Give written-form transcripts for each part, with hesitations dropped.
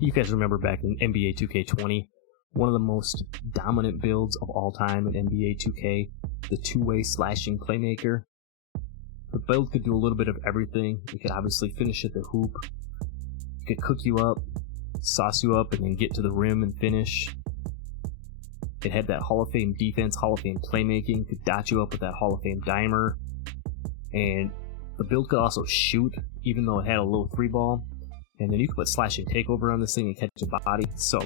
you guys remember back in NBA 2K20, one of the most dominant builds of all time in NBA 2K, the two-way slashing playmaker. The build could do a little bit of everything. It could obviously finish at the hoop. It could cook you up, sauce you up, and then get to the rim and finish. It had that Hall of Fame defense, Hall of Fame playmaking, could dot you up with that Hall of Fame dimer. And the build could also shoot, even though it had a low 3-ball. And then you could put slashing takeover on this thing and catch a body. So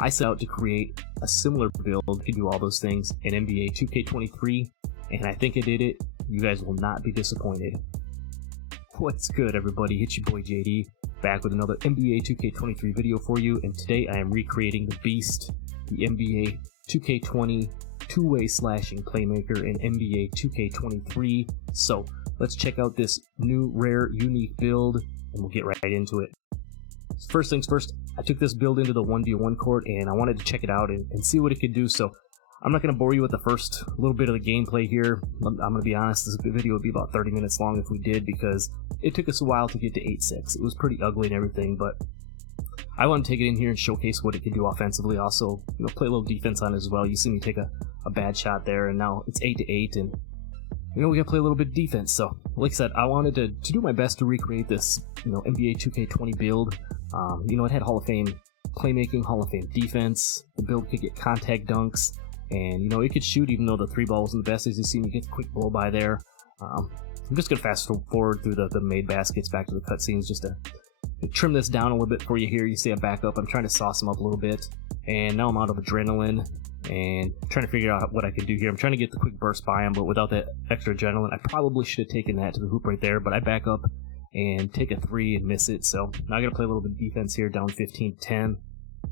I set out to create a similar build that could do all those things in NBA 2K23, and I think I did it. You guys will not be disappointed. What's good, everybody? It's your boy JD, back with another NBA 2K23 video for you, and today I am recreating the Beast, the NBA 2K20 two-way slashing playmaker in NBA 2K23. So let's check out this new, rare, unique build, and we'll get right into it. First things first, I took this build into the 1v1 court, and I wanted to check it out and see what it could do. So I'm not going to bore you with the first little bit of the gameplay here. I'm going to be honest, this video would be about 30 minutes long if we did, because it took us a while to get to 8-6. It was pretty ugly and everything, but I want to take it in here and showcase what it can do offensively. Also, play a little defense on it as well. You see me take a bad shot there, and now it's 8-8, and we got to play a little bit of defense. So, like I said, I wanted to do my best to recreate this, NBA 2K20 build. It had Hall of Fame playmaking, Hall of Fame defense. The build could get contact dunks, and it could shoot even though the 3-ball wasn't the best. As you see me get the quick blow by there. I'm just gonna fast forward through the made baskets back to the cutscenes just to trim this down a little bit for you here. You see I back up. I'm trying to sauce them up a little bit, and now I'm out of adrenaline and trying to figure out what I can do here. I'm trying to get the quick burst by him, but without that extra adrenaline, I probably should have taken that to the hoop right there, but I back up and take a 3 and miss it. So now I gotta play a little bit of defense here, down 15-10.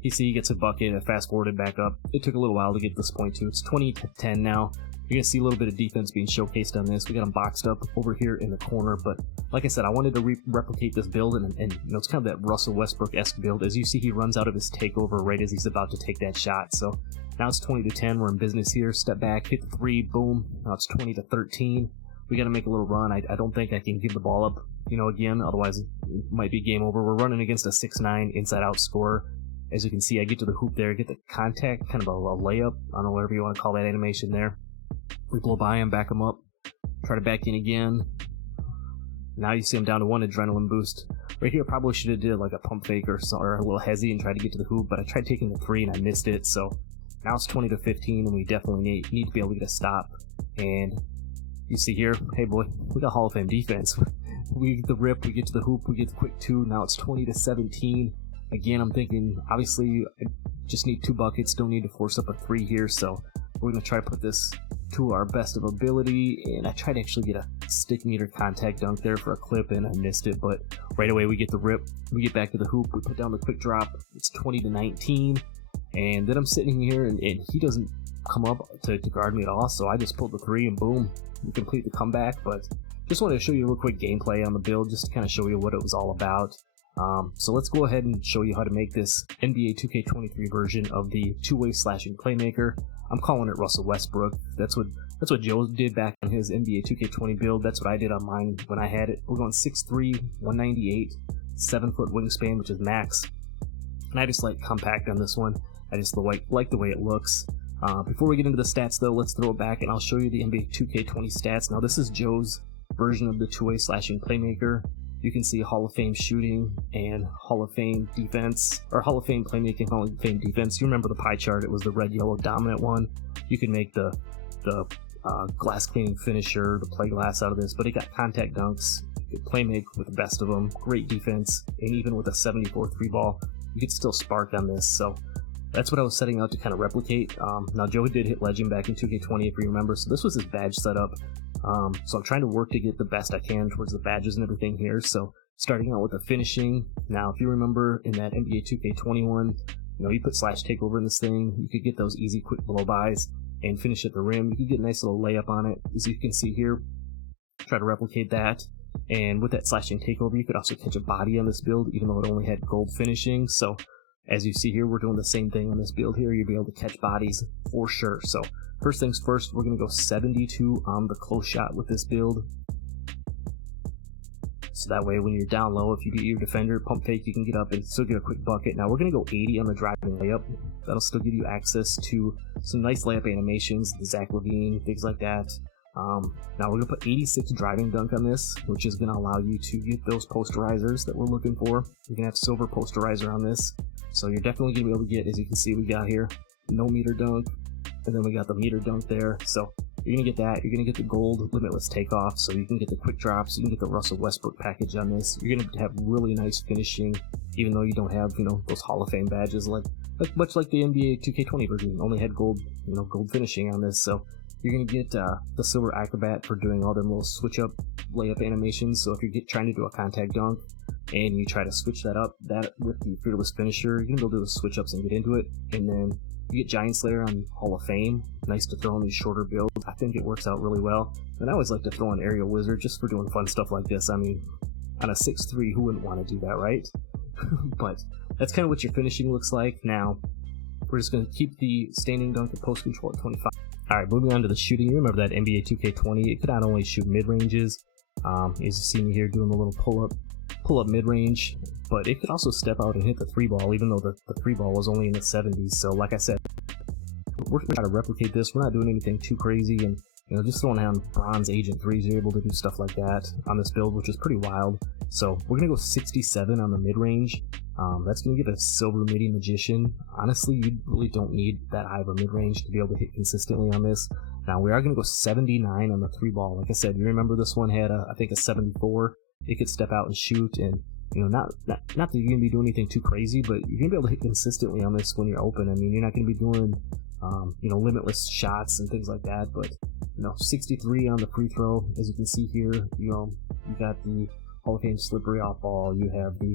You see he gets a bucket. I fast forwarded back up. It took a little while to get to this point too. It's 20-10 now. You're gonna see a little bit of defense being showcased on this. We got him boxed up over here in the corner, but like I said, I wanted to replicate this build, and it's kind of that Russell Westbrook-esque build. As you see, he runs out of his takeover right as he's about to take that shot. So now it's 20-10. We're in business here. Step back, hit the 3, boom. Now it's 20-13. We got to make a little run. I don't think I can give the ball up, again, otherwise it might be game over. We're running against a 6'9" inside-out scorer. As you can see, I get to the hoop there, get the contact, kind of a layup. I don't know, whatever you want to call that animation there. We blow by him, back him up, try to back in again. Now you see him down to 1 adrenaline boost. Right here, probably should have did like a pump fake or a little hezzy and tried to get to the hoop, but I tried taking the 3 and I missed it. So now it's 20-15, and we definitely need to be able to get a stop. And you see here, hey boy, we got Hall of Fame defense. We get the rip, we get to the hoop, we get the quick 2. Now it's 20-17. Again, I'm thinking, obviously, I just need 2 buckets, don't need to force up a 3 here, so we're going to try to put this to our best of ability, and I tried to actually get a stick meter contact dunk there for a clip, and I missed it, but right away we get the rip, we get back to the hoop, we put down the quick drop, it's 20-19, and then I'm sitting here, and he doesn't come up to guard me at all, so I just pulled the 3, and boom, we complete the comeback. But just wanted to show you a real quick gameplay on the build, just to kind of show you what it was all about. So let's go ahead and show you how to make this NBA 2K23 version of the two-way slashing playmaker. I'm calling it Russell Westbrook. That's what Joe did back on his NBA 2K20 build. That's what I did on mine when I had it. We're going 6'3", 198, 7-foot wingspan, which is max. And I just like compact on this one. I just like the way it looks. Before we get into the stats though, let's throw it back and I'll show you the NBA 2K20 stats. Now this is Joe's version of the two-way slashing playmaker. You can see Hall of Fame shooting and Hall of Fame defense, or Hall of Fame playmaking, Hall of Fame defense. You remember the pie chart, it was the red, yellow dominant one. You can make the glass cleaning finisher, the play glass out of this, but it got contact dunks. You could play make with the best of them, great defense, and even with a 74 3-ball, you could still spark on this. So that's what I was setting out to kind of replicate. Now Joey did hit Legend back in 2K20 if you remember, so this was his badge setup. So I'm trying to work to get the best I can towards the badges and everything here. So starting out with the finishing. Now, if you remember in that NBA 2K21, you put slash takeover in this thing. You could get those easy quick blow-bys and finish at the rim. You could get a nice little layup on it, as you can see here. Try to replicate that. And with that slashing takeover, you could also catch a body on this build, even though it only had gold finishing. So as you see here, we're doing the same thing on this build here. You'll be able to catch bodies for sure. So first things first, we're going to go 72 on the close shot with this build. So that way when you're down low, if you get your defender, pump fake, you can get up and still get a quick bucket. Now we're going to go 80 on the driving layup. That'll still give you access to some nice layup animations, the Zach LaVine, things like that. Now we're going to put 86 driving dunk on this, which is going to allow you to get those posterizers that we're looking for. You're going to have silver posterizer on this. So you're definitely going to be able to get, as you can see, we got here, no meter dunk, and then we got the meter dunk there. So you're going to get that. You're going to get the gold limitless takeoff, so you can get the quick drops. You can get the Russell Westbrook package on this. You're going to have really nice finishing, even though you don't have, those Hall of Fame badges much like the NBA 2K20 version. Only had gold, gold finishing on this. So you're going to get the silver acrobat for doing all them little switch up layup animations. So if you're trying to do a contact dunk and you try to switch that up, that with the fearless finisher, you're going to be able to do the switch ups and get into it. And then you get Giant Slayer on Hall of Fame. Nice to throw in these shorter builds. I think it works out really well. And I always like to throw in Aerial Wizard just for doing fun stuff like this. I mean, on a 6'3", who wouldn't want to do that, right? But that's kind of what your finishing looks like. Now, we're just going to keep the standing dunk and post control at 25. Alright, moving on to the shooting. You remember that NBA 2K20? It could not only shoot mid-ranges, as you see me here doing a little pull-up mid-range, but it could also step out and hit the 3-ball, even though the 3-ball was only in the 70s. So like I said, we're going to try to replicate this. We're not doing anything too crazy, and just throwing down bronze agent 3s, you're able to do stuff like that on this build, which is pretty wild. So we're going to go 67 on the mid-range. That's going to give a silver midi magician. Honestly, you really don't need that high of a mid-range to be able to hit consistently on this. Now we are going to go 79 on the 3-ball. Like I said, you remember this one had I think a 74. It could step out and shoot, and not that you're going to be doing anything too crazy, but you're going to be able to hit consistently on this when you're open. I mean, you're not going to be doing limitless shots and things like that, but 63 on the free throw. As you can see here, you got the Hall of Fame slippery off ball. You have the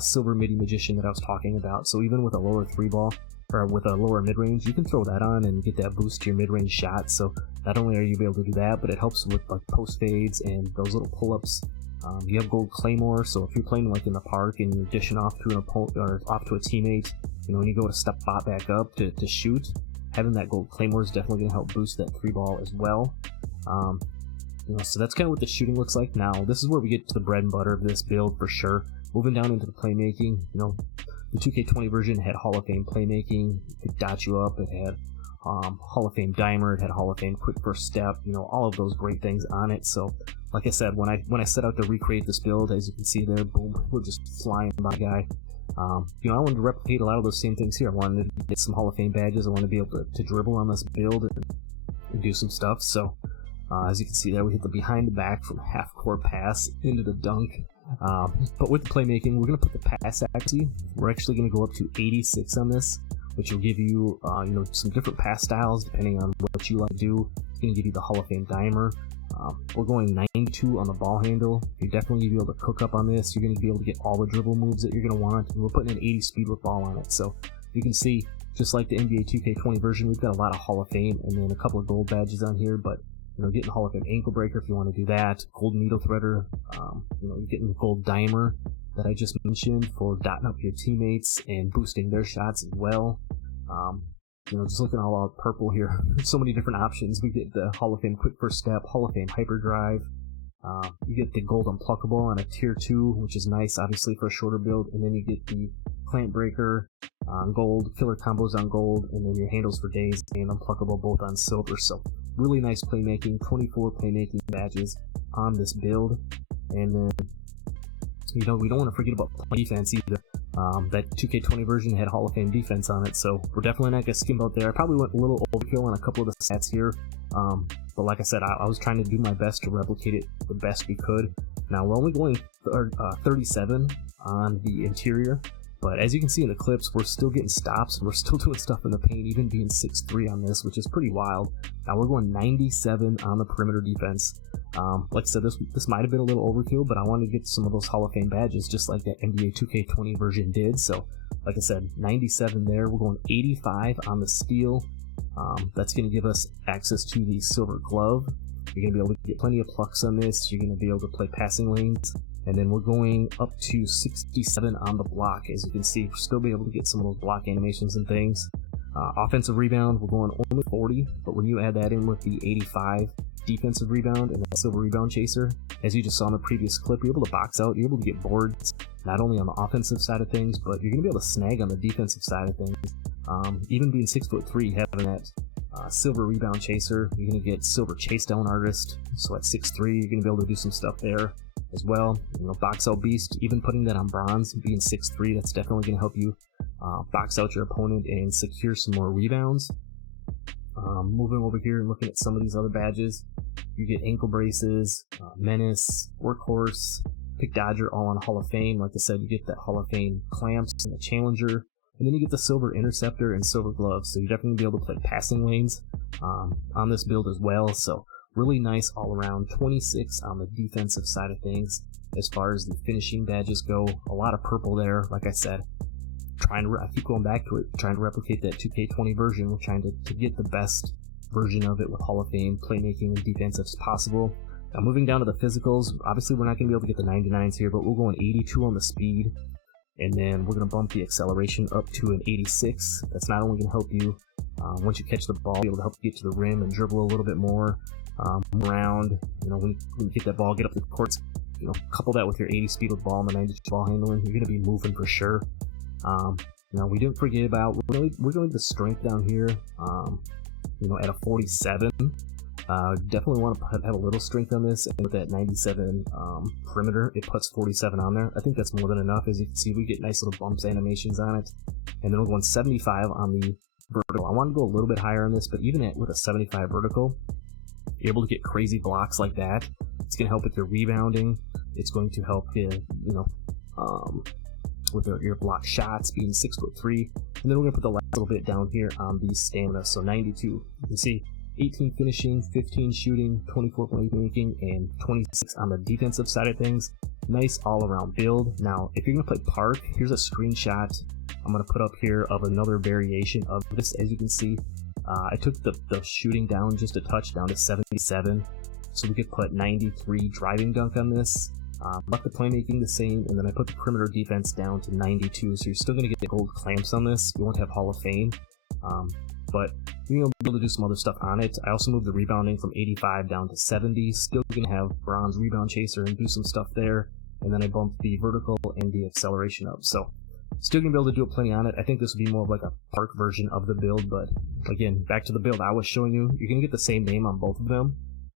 silver midi magician that I was talking about. So even with a lower 3-ball or with a lower mid-range, you can throw that on and get that boost to your mid-range shot. So not only are you able to do that, but it helps with like post fades and those little pull-ups. You have gold claymore, so if you're playing like in the park and you're dishing off to an opponent or off to a teammate, when you go to step back up to shoot, having that gold claymore is definitely going to help boost that 3-ball as well. So that's kind of what the shooting looks like. Now this is where we get to the bread and butter of this build for sure. Moving down into the playmaking, the 2K20 version had Hall of Fame playmaking. It could dot you up. It had Hall of Fame dimer. It had Hall of Fame quick first step. All of those great things on it. So, like I said, when I set out to recreate this build, as you can see there, boom, we're just flying by, guy. I wanted to replicate a lot of those same things here. I wanted to get some Hall of Fame badges. I wanted to be able to dribble on this build and do some stuff. So, as you can see there, we hit the behind the back from half-court pass into the dunk. But with the playmaking, we're going to put the pass accuracy. We're actually going to go up to 86 on this, which will give you, some different pass styles depending on what you like to do. It's going to give you the Hall of Fame dimer. We're going 92 on the ball handle. You're definitely going to be able to cook up on this. You're going to be able to get all the dribble moves that you're going to want. And we're putting an 80 speed with ball on it. So you can see, just like the NBA 2K20 version, we've got a lot of Hall of Fame and then a couple of gold badges on here, but getting Hall of Fame ankle breaker if you want to do that, gold needle threader, you're getting the gold dimer that I just mentioned for dotting up your teammates and boosting their shots as well. Just looking all out purple here, so many different options. We get the Hall of Fame quick first step, Hall of Fame hyperdrive. You get the gold unpluckable on a tier 2, which is nice, obviously, for a shorter build, and then you get the clamp breaker on gold, killer combos on gold, and then your handles for days and unpluckable both on silver. So really nice playmaking, 24 playmaking badges on this build. And then, we don't want to forget about defense either. That 2K20 version had Hall of Fame defense on it, so we're definitely not going to skim out there. I probably went a little overkill on a couple of the stats here, but like I said, I was trying to do my best to replicate it the best we could. Now, we're only going 37 on the interior, but as you can see in the clips, we're still getting stops, and we're still doing stuff in the paint, even being 6'3" on this, which is pretty wild. Now, we're going 97 on the perimeter defense. Like I said, this might have been a little overkill, but I wanted to get some of those Hall of Fame badges just like that NBA 2K20 version did. So, like I said, 97 there. We're going 85 on the steal. That's going to give us access to the silver glove. You're going to be able to get plenty of plucks on this. You're going to be able to play passing lanes. And then we're going up to 67 on the block. As you can see, we'll still be able to get some of those block animations and things. Offensive rebound, we're going only 40, but when you add that in with the 85, defensive rebound and that silver rebound chaser. As you just saw in the previous clip, you're able to box out, you're able to get boards, not only on the offensive side of things, but you're going to be able to snag on the defensive side of things. Even being 6'3", having that silver rebound chaser, you're going to get silver chase down artist. So at 6'3", you're going to be able to do some stuff there as well. You know, box out beast, even putting that on bronze, being 6'3", that's definitely going to help you box out your opponent and secure some more rebounds. Moving over here and looking at some of these other badges, you get ankle braces, menace, workhorse, pick dodger, all on Hall of Fame. Like I said, you get that Hall of Fame clamps and the challenger, and then you get the silver interceptor and silver gloves. So you're definitely gonna be able to play passing lanes on this build as well. So really nice all around. 26 on the defensive side of things as far as the finishing badges go. A lot of purple there, like I said. I keep going back to it, trying to replicate that 2K20 version. We're trying to get the best version of it with Hall of Fame playmaking and defense as possible. Now moving down to the physicals, obviously we're not going to be able to get the 99s here, but we'll go an 82 on the speed, and then we're going to bump the acceleration up to an 86. That's not only going to help you once you catch the ball, be able to help you get to the rim and dribble a little bit more around. You know, when you get that ball, get up the courts, you know, couple that with your 80 speed with ball and the 92 ball handling, you're going to be moving for sure. Now we didn't forget about, we're going to strength down here, you know, at a 47. Definitely want to have a little strength on this, and with that 97 perimeter, it puts 47 on there. I think that's more than enough. As you can see, we get nice little bumps animations on it, and then we're going 75 on the vertical. I want to go a little bit higher on this, but even with a 75 vertical, you're able to get crazy blocks like that. It's going to help with your rebounding. It's going to help you, you know, with your block shots, being 6'3", and then we're gonna put the last little bit down here on the stamina. So 92. You can see 18 finishing, 15 shooting, 24 playmaking, and 26 on the defensive side of things. Nice all-around build. Now, if you're gonna play park, here's a screenshot I'm gonna put up here of another variation of this. As you can see, I took the shooting down just a touch, down to 77, so we could put 93 driving dunk on this. Left the playmaking the same, and then I put the perimeter defense down to 92, so you're still going to get the gold clamps on this. You won't have Hall of Fame, but you're going to be able to do some other stuff on it. I also moved the rebounding from 85 down to 70, still going to have bronze rebound chaser and do some stuff there, and then I bumped the vertical and the acceleration up, so still going to be able to do plenty on it. I think this would be more of like a park version of the build, but again, back to the build I was showing you, you're going to get the same name on both of them.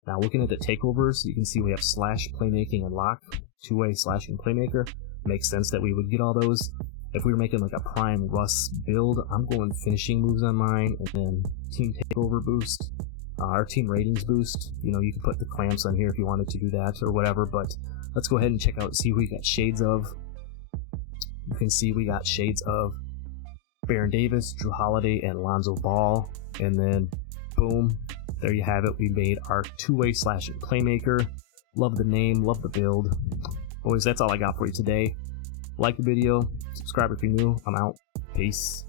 Now looking at the takeovers, you can see we have slash, playmaking, and lock, two-way slashing playmaker. Makes sense that we would get all those. If we were making like a prime Russ build, I'm going finishing moves on mine, and then team takeover boost, our team ratings boost. You know, you can put the clamps on here if you wanted to do that or whatever, but let's go ahead and check out, see who we got shades of. You can see we got shades of Baron Davis, Drew Holiday, and Lonzo Ball, and then boom, there you have it. We made our two-way slashing playmaker. Love the name, love the build. Boys, that's all I got for you today. Like the video, subscribe if you're new. I'm out. Peace.